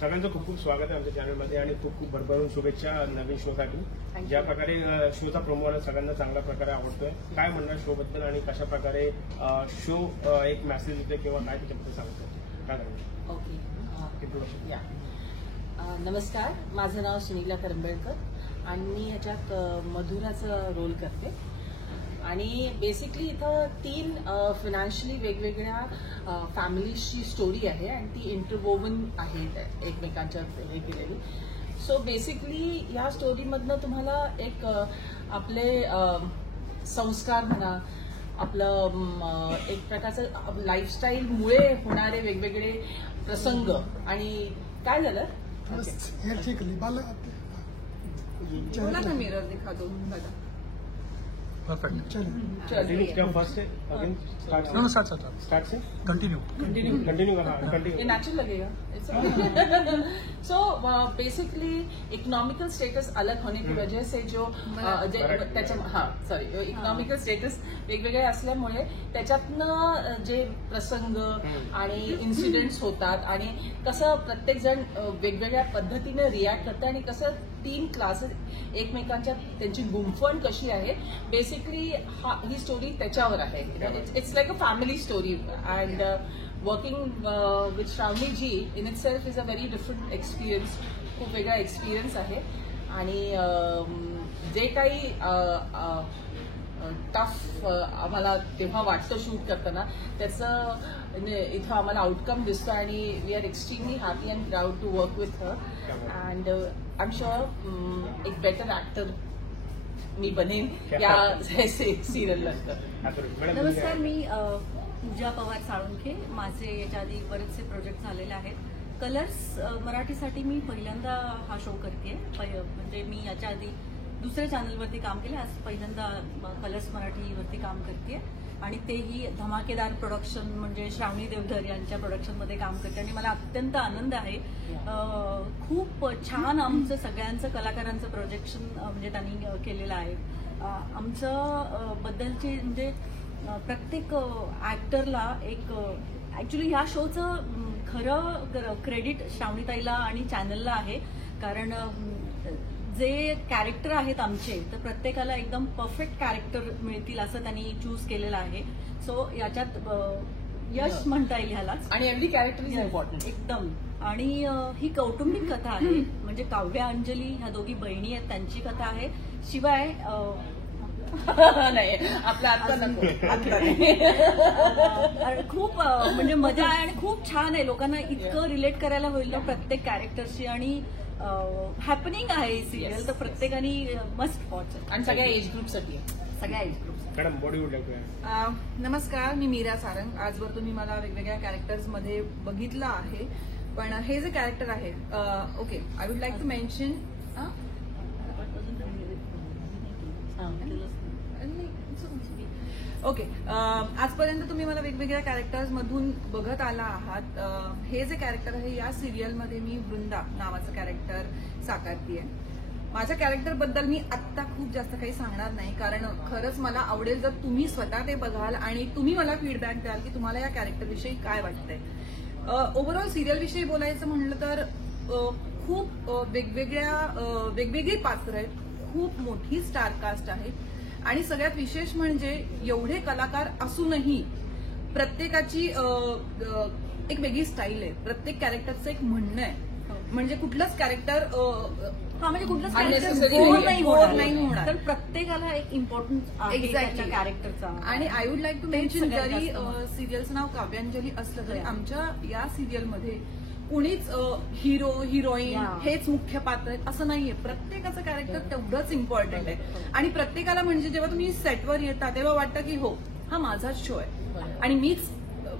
सगळ्यांचं खूप खूप स्वागत आहे आमच्या चॅनलमध्ये आणि खूप खूप भरभरून शुभेच्छा नवीन शोसाठी. ज्या प्रकारे शोचा प्रोमो सगळ्यांना चांगल्या प्रकारे आवडतोय, काय म्हणणार शो बद्दल आणि कशा प्रकारे शो एक मेसेज देतोय किंवा काय त्याच्याबद्दल सांगतोय काय म्हणणार? ओके, नमस्कार, माझं नाव सुनीला करंबेळकर आणि मी याच्यात मधुराचं रोल करते. आणि बेसिकली इथं 3 फायनान्शियली वेगवेगळ्या फॅमिलीजची स्टोरी आहे आणि ती इंटरवोवन आहे एकमेकांच्या हे केलेली. सो बेसिकली ह्या स्टोरीमधनं तुम्हाला एक आपले संस्कार म्हणा, आपलं एक प्रकारचं लाईफस्टाईलमुळे होणारे वेगवेगळे प्रसंग आणि काय झालं बोला ना, मिरर दिखा दो दादा. Perfect. फर्स्ट स्टार्ट से कंटिन्यू ये नेचुरल लगेगा. सो बेसिकली इकोनॉमिकल स्टेटस अलग होने की वजह से जो इकोनॉमिकल स्टेटस वेगवेगळे असल्यामुळे त्याच्यातनं जे प्रसंग आणि इन्सिडेंट्स होतात आणि कसं प्रत्येक जण वेगवेगळ्या पद्धतीने रिॲक्ट करते आणि कसं 3 क्लासेस एकमेकांच्या त्यांची गुंफण कशी आहे. बेसिकली ही स्टोरी त्याच्यावर आहे. It's like a family story and working with Shravani ji in itself is a very different experience. खूप वेगळा एक्सपिरियन्स आहे आणि जे काही टफ आम्हाला तेव्हा वाटतं शूट करताना त्याचं इथं आम्हाला आउटकम दिसतो आणि we are extremely happy and proud to work with her and I am sure एक बेटर ऍक्टर मी बनेन या सिरियल नंतर. नमस्कार, मी पूजा पवार साळुंखे. माझे याच्या आधी बरेचसे प्रोजेक्ट झालेले आहेत. कलर्स मराठीसाठी मी पहिल्यांदा हा शो करते. म्हणजे मी याच्या आधी दुसऱ्या चॅनलवरती काम केलं, आज पहिल्यांदा कलर्स मराठीवरती काम करते आणि तेही धमाकेदार प्रोडक्शन म्हणजे श्रावणी देवधर यांच्या प्रोडक्शनमध्ये काम करते आणि मला अत्यंत आनंद आहे. खूप छान आमचं सगळ्यांचं कलाकारांचं प्रोजेक्शन म्हणजे त्यांनी केलेलं आहे. आमचं बद्दलचे म्हणजे प्रत्येक ऍक्टरला एक ऍक्च्युली ह्या शोचं खरं क्रेडिट श्रावणीताईला आणि चॅनलला आहे. कारण जे कॅरेक्टर आहेत आमचे तर प्रत्येकाला एकदम परफेक्ट कॅरेक्टर मिळतील असं त्यांनी चूज केलेलं आहे. सो याच्यात यश म्हणता येईल ह्यालाच. आणि एव्हरी कॅरेक्टर इज इम्पॉर्टंट एकदम. आणि ही कौटुंबिक कथा आहे. म्हणजे काव्या अंजली ह्या दोघी बहिणी आहेत, त्यांची कथा आहे. शिवाय नाही आपला आता नको खूप म्हणजे मजा आहे आणि खूप छान आहे. लोकांना इतकं रिलेट करायला होईल ना प्रत्येक कॅरेक्टरशी आणि हॅपनिंग आहे ही सिरियल. तर प्रत्येकाने मस्ट वॉच आणि सगळ्या एज ग्रुपसाठी सगळ्या एज ग्रुप. मॅडम बॉलिवूड नमस्कार, मी मीरा सारंग. आजवर तुम्ही मला वेगवेगळ्या कॅरेक्टर्समध्ये बघितलं आहे, पण हे जे कॅरेक्टर आहे okay, I would like to mention okay, आजपर्यंत तुम्ही मला वेगवेगळ्या कॅरेक्टर्समधून बघत आला आहात. हे जे कॅरेक्टर आहे या सिरियलमध्ये मी वृंदा नावाचं कॅरेक्टर साकारतीये. माझ्या कॅरेक्टरबद्दल मी आत्ता खूप जास्त काही सांगणार नाही, कारण खरंच मला आवडेल जर तुम्ही स्वतः ते बघाल आणि तुम्ही मला फीडबॅक द्याल की तुम्हाला या कॅरेक्टरविषयी काय वाटतंय. ओव्हरऑल सिरियलविषयी बोलायचं म्हणलं तर खूप वेगवेगळी पात्र आहेत, खूप मोठी स्टारकास्ट आहे आणि सगळ्यात विशेष म्हणजे एवढे कलाकार असूनही प्रत्येकाची एक वेगळी स्टाईल आहे. प्रत्येक कॅरेक्टरचं एक म्हणणं आहे. म्हणजे कुठलंच कॅरेक्टर म्हणजे कुठलंच बोर नाही होणार. तर प्रत्येकाला एक इम्पॉर्टन्स आहे कॅरेक्टरचा. आणि I would like to mention, जरी सिरियलचं नाव काव्यांजली असलं तरी आमच्या या सिरियलमध्ये कुणीच हिरो हिरोईन हेच मुख्य पात्र आहेत असं नाहीये. प्रत्येकाचं कॅरेक्टर तेवढंच इम्पॉर्टंट आहे आणि प्रत्येकाला म्हणजे जेव्हा तुम्ही सेटवर येता तेव्हा वाटतं की हो, हा माझाच शो आहे आणि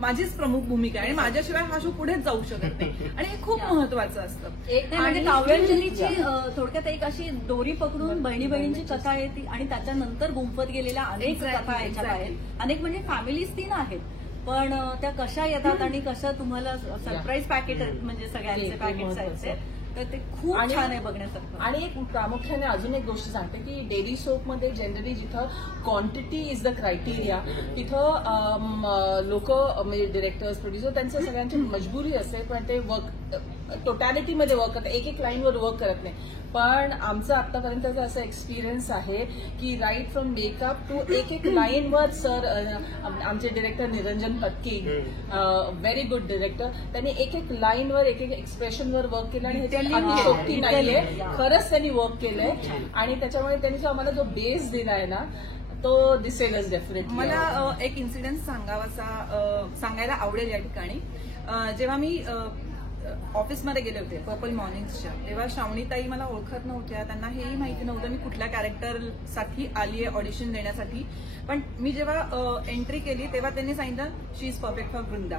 माझीच प्रमुख भूमिका आहे आणि माझ्याशिवाय हा शो पुढेच जाऊ शकत नाही आणि हे खूप महत्वाचं असतं. म्हणजे काव्यांजलीची थोडक्यात एक अशी दोरी पकडून बहिणी बहिणींची कथा आहे ती आणि त्याच्यानंतर गुंफत गेलेल्या अनेक कथा याच्यात आहेत. अनेक म्हणजे फॅमिलीज 3 आहेत, पण त्या कशा येतात आणि कसं तुम्हाला सरप्राईज पॅकेट म्हणजे सगळ्यांचे पॅकेट्स आहेत तर ते खूप छान आहे बघण्यासारखं. आणि एक प्रामुख्याने अजून एक गोष्ट सांगते की डेली सोपमध्ये जनरली जिथं क्वांटिटी इज द क्रायटेरिया तिथं लोक म्हणजे डिरेक्टर्स प्रोड्युसर त्यांचं सगळ्यांची मजबुरी असते, पण ते वर्क टोटॅलिटीमध्ये वर्क करतात, एक एक लाईनवर वर्क करत नाही. पण आमचं आतापर्यंतचा असं एक्सपिरियन्स आहे की राईट फ्रॉम मेकअप टू एक एक लाईनवर सर, आमचे director Niranjan Patki, very good director, त्यांनी एक एक लाईनवर एक एक एक्सप्रेशनवर वर्क केलं आणि ह्याची सोपी नाहीये, खरंच त्यांनी वर्क केलंय. आणि त्याच्यामुळे त्यांनी जो आम्हाला जो बेस दिलाय ना तो दिसेलच डेफिनेटली. मला एक इन्सिडेंट सांगायला आवडेल या ठिकाणी. जेव्हा मी ऑफिसमध्ये गेले होते पर्पल मॉर्निंग्सच्या, तेव्हा श्रावणीताई मला ओळखत नव्हत्या. त्यांना हेही माहिती नव्हतं मी कुठल्या कॅरेक्टरसाठी आली आहे ऑडिशन देण्यासाठी. पण मी जेव्हा एंट्री केली तेव्हा त्यांनी सांगितलं she is perfect for Vrinda.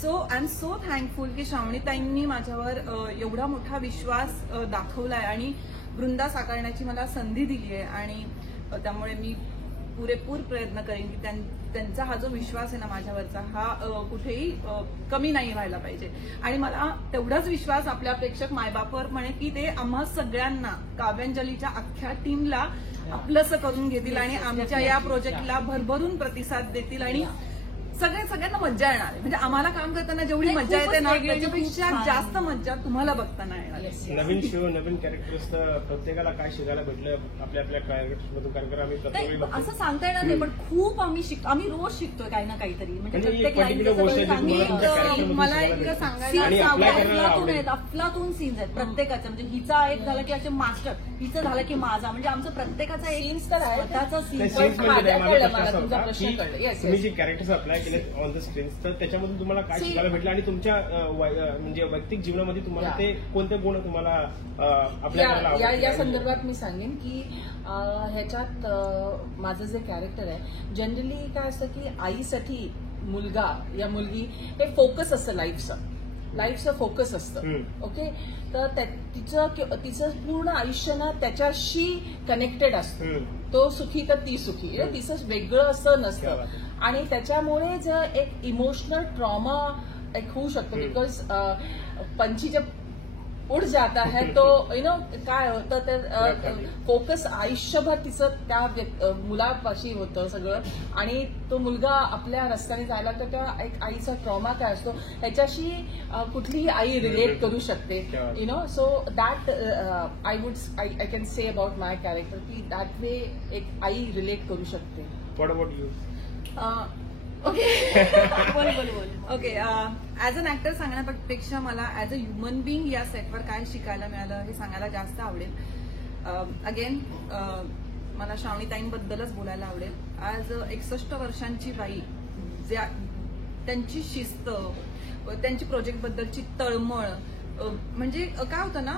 So I am so thankful की श्रावणीताईंनी माझ्यावर एवढा मोठा विश्वास दाखवलाय आणि वृंदा साकारण्याची मला संधी दिली आहे. आणि त्यामुळे मी पुरेपूर प्रयत्न करेन की त्यांचा हा जो विश्वास आहे ना माझ्यावरचा, हा कुठेही कमी नाही व्हायला पाहिजे. आणि मला तेवढाच विश्वास आपल्या प्रेक्षक मायबापावर म्हणे की ते आम्हा सगळ्यांना, काव्यांजलीच्या अख्ख्या टीमला आपलंसं करून घेतील आणि आमच्या या प्रोजेक्टला भरभरून प्रतिसाद देतील आणि सगळ्यांना मज्जा येणार आहे. म्हणजे आम्हाला काम करताना जेवढी मज्जा येते ना त्याच्यापेक्षा जास्त मज्जा तुम्हाला बघताना येणार आहे. नवीन शो, नवीन कॅरेक्टर्स, प्रत्येकाला काय शिकायला भेटलं आपल्या आपल्या कॅरेक्टर्समधून? कारण आम्ही प्रत्येक असं सांगता येणार नाही, पण खूप आम्ही रोज शिकतोय काही ना काहीतरी. म्हणजे प्रत्येक मला एक सांगायला अफलातून सीन्स आहेत प्रत्येकाचं. म्हणजे हिचा एक झाला की असे मास्टर, हिचं झालं की माझा, म्हणजे आमचं प्रत्येकाचा एक सीन्स तर आहे. स्वतःचा सीन. तुम्ही जी characters apply on the screens, तर त्याच्यामधून तुम्हाला काय शिकायला भेटलं आणि तुमच्या म्हणजे वैयक्तिक जीवनामध्ये तुम्हाला ते कोणते गुण तुम्हाला आपल्या या संदर्भात मी सांगेन की ह्याच्यात माझं जे कॅरेक्टर आहे, जनरली काय असतं की आईसाठी मुलगा या मुलगी हे फोकस असतं, लाईफचं फोकस असतं. ओके, तर तिचं पूर्ण आयुष्य ना त्याच्याशी कनेक्टेड असतं. तो सुखी तर ती सुखी, तिचं वेगळं असं नसतं. आणि त्याच्यामुळे जर एक इमोशनल ट्रॉमा एक होऊ शकतो, बिकॉज पंचीच्या पुढे जाता है तो काय होतं तर फोकस आयुष्यभर तिचं त्या मुलापाशी होतं सगळं. आणि तो मुलगा आपल्या रस्त्याने जायला तर त्या एक आईचा ट्रॉमा काय असतो ह्याच्याशी कुठलीही आई रिलेट करू शकते. So that I can say about my character की दॅट वे एक आई रिलेट करू शकते. What about you? Okay, as an actor सांगण्यापेक्षा मला ऍज अ ह्युमन बिईंग या सेटवर काय शिकायला मिळालं हे सांगायला जास्त आवडेल. अगेन मला श्रावणीताईंबद्दलच बोलायला आवडेल. आज 61 वर्षांची बाई, त्यांची शिस्त, त्यांची प्रोजेक्टबद्दलची तळमळ, म्हणजे काय होतं ना,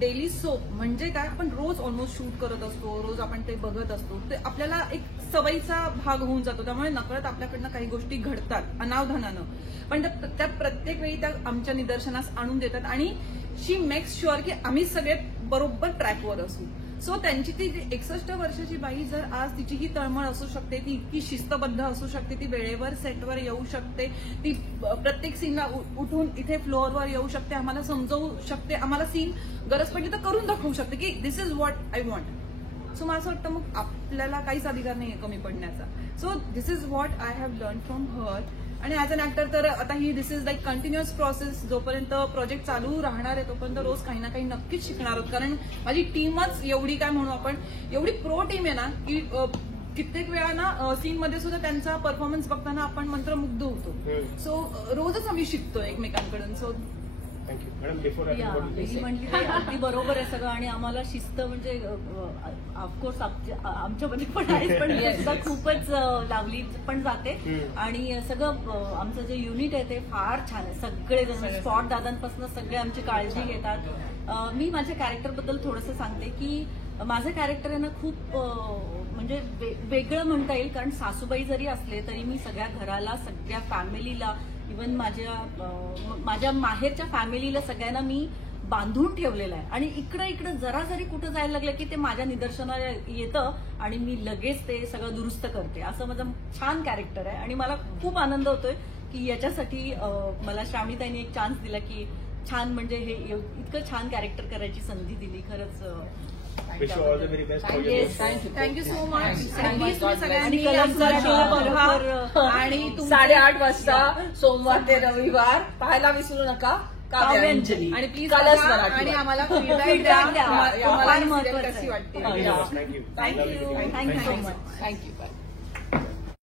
डेली सोप म्हणजे काय, आपण रोज ऑलमोस्ट शूट करत असतो, रोज आपण ते बघत असतो, ते आपल्याला एक सवयीचा भाग होऊन जातो. त्यामुळे नकळत आपल्याकडनं काही गोष्टी घडतात अनावधानानं, पण त्या प्रत्येक वेळी त्या आमच्या निदर्शनास आणून देतात आणि शी मेक्स शुअर की आम्ही सगळे बरोबर ट्रॅकवर असू. सो त्यांची ती 61 वर्षाची बाई जर आज तिची ही तळमळ असू शकते, ती इतकी शिस्तबद्ध असू शकते, ती वेळेवर सेटवर येऊ शकते, ती प्रत्येक सीनला उठून इथे फ्लोअरवर येऊ शकते, आम्हाला समजवू शकते, आम्हाला सीन गरज पडली तर करून दाखवू शकते की this is what I want. So मला असं वाटतं मग आपल्याला काहीच अधिकार नाही कमी पडण्याचा. So this is what I have learn from her. आणि ऍज अन ऍक्टर तर आता ही दिस इज लाईक कंटिन्युअस प्रोसेस. जोपर्यंत प्रोजेक्ट चालू राहणार आहे तोपर्यंत रोज काही ना काही नक्कीच शिकणार आहोत. कारण माझी टीमच एवढी काय म्हणू आपण, एवढी प्रो टीम आहे ना की कित्येक वेळा ना सीनमध्ये सुद्धा त्यांचा परफॉर्मन्स बघताना आपण मंत्रमुग्ध होतो. सो रोजच आम्ही शिकतो एकमेकांकडून. So thank you madam. बिफोर म्हटली अगदी बरोबर आहे सगळं. आणि आम्हाला शिस्त म्हणजे ऑफकोर्स आमच्यामध्ये पण आहे, पण शिस्त खूपच लावली पण जाते. आणि सगळं आमचं जे युनिट आहे ते फार छान आहे. सगळे जण स्पॉट दादांपासून सगळे आमची काळजी घेतात. मी माझ्या कॅरेक्टरबद्दल थोडंसं सांगते की माझं कॅरेक्टर आहे ना खूप म्हणजे वेगळं म्हणता येईल. कारण सासूबाई जरी असले तरी मी सगळ्या घराला, सगळ्या फॅमिलीला, इव्हन माझ्या माहेरच्या फॅमिलीला सगळ्यांना मी बांधून ठेवलेलं आहे. आणि इकडं जरा जरी कुठं जायला लागलं की ते माझ्या निदर्शनाला येतं आणि मी लगेच ते सगळं दुरुस्त करते. असं माझं छान कॅरेक्टर आहे. आणि मला खूप आनंद होतोय की याच्यासाठी मला श्रावणीताईंनी एक चान्स दिला की छान म्हणजे हे इतकं छान कॅरेक्टर करायची संधी दिली. खरंच wish you all the very best for your thank you so much. सगळ्यांनी आमचा आणि 8:30 वाजता सोमवार ते रविवार पाहायला विसरू नका. काव्यांजली आणि प्लीज कलर्स आणि मराठी आम्हाला Feedback फीडबॅक द्या. द्या फार तुम्हाला ही serial महत्त्वाचं कशी आहे. वाटते thank you thank you thank you thank you so much thank you bye